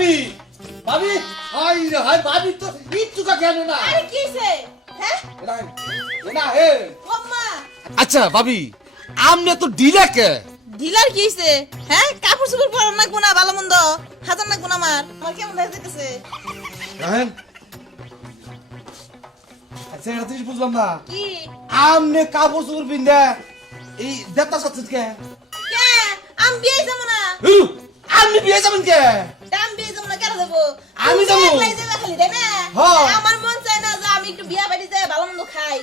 ভাবি ভাবি হাই রে হাই ভাবি তো ইচ্ছুকা কেন না আরে কিছে হ্যাঁ না হে ওম্মা আচ্ছা ভাবি আমনে তো ডিলা কে ডিলার কিছে হ্যাঁ কাপড় চোপড় পরন না কোনা ভালো মন্দ হাজার না কোনা আমার কেমন হয়ে যেতেছে রাহেন আচ্ছা এটা তুই বুঝলাম না কি আমনে কাপড় চোপড় পিন্দা এই দেতা সাথে কে কে আমি বিয়ে যাব না আপনি বিয়ে যাবেন কে আমি বিয়ে যাব না কেন দেব আমি যাবো। একলাই যাবে খালি তাই না হ্যাঁ। আমার মন চায় না যে আমি একটু বিয়া বাড়ি যাই ভালো মন্দ খাই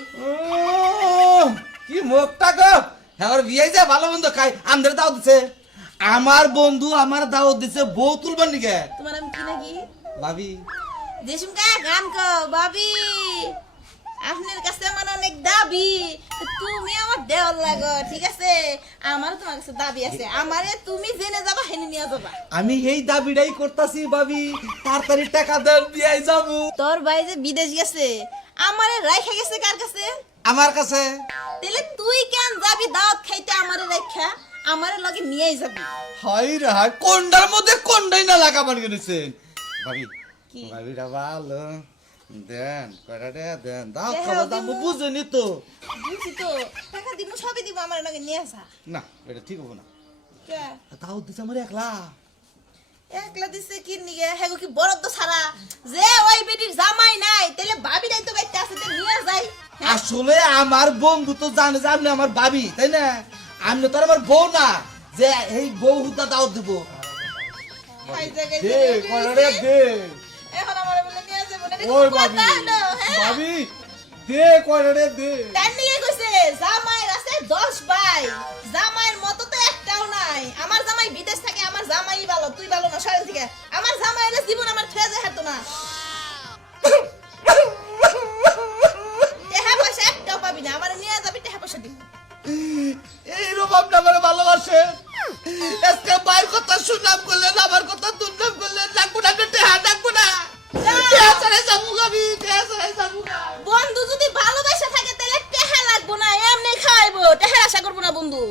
কি মুখটা গো আমার বিয়ে যা ভালো মন্দ খাই আমাদের দাওয়াত দিছে আমার বন্ধু আমার দাওয়াত দিছে বউ তুলবার নিকে তোমার আমি কি নাকি ভাবি দেশুম কা গান কো ভাবি আপনার কাছে আমার অনেক দাবি তুমি আমার দেওয়ার লাগো ঠিক আছে আমার তোমার কাছে দাবি আছে আমারে তুমি জেনে যাবা হেনে নিয়ে যাবা আমি এই দাবিটাই করতাছি ভাবি তাড়াতাড়ি টাকা দেন বিয়ে যাবো তোর ভাই যে বিদেশ গেছে আমারে রাইখা গেছে কার কাছে আমার কাছে তাহলে তুই কেন যাবি দাওয়াত খাইতে আমারে রাইখা আমারে লগে নিয়েই যাবি হাই রে হাই কোনটার মধ্যে কোনটাই না লাগাবার গেছেন ভাবি কি? ভাবিটা ভালো দেন কয়টা দেন দাও দেহ খাবার দাম দিমু। বুঝেনি তো বুঝছি তো টাকা দিব সবই দিব আমার লগে নিয়ে আসা না এটা ঠিক হবে না কে দাও দিছে আমার একলা একলা দিছে কি নিগে হেগো কি বরদ ছাড়া যে ওই বেটির জামাই নাই তাহলে ভাবি দাইতো বাইতে আছে তে নিয়ে যাই আসলে আমার বন্ধু তো জানে যে আপনি আমার ভাবি তাই না আপনি তো আর আমার বউ না যে এই বউ হুদা দাওয়াত দিব খাই জায়গায় দে কয়টা দে এখন আমার বলে নিয়ে যাবো না ওই ভাবি কথা হলো হ্যাঁ ভাবি দে কয়টা দে তার নিয়ে কইছে জামাইয়ের আছে 10 ভাই জামাইয়ের মতো তো একটাও নাই আমার জামাই বিদেশ থাকে আমার জামাই ভালো তুই ভালো না সরেন থেকে আমার জামাই হলে জীবন আমার ছেড়ে যায় হাঁটো না টেহা পয়সা একটাও পাবি না আমার নিয়ে যাবি টেহা পয়সা দিবি এই রকম আমার ভালোবাসে আজকে মায়ের কথা শুনলাম করলেন আমার কথা দুর্নাম করলেন ডাকবো না টেহা ডাকবো না টেহা ছাড়াই যাবো আমি টেহা ছাড়াই যাবো বন্ধু যদি ভালোবাসা থাকে তাহলে টেহা লাগবো না এমনি খাইবো টেহা আশা করবো না বন্ধু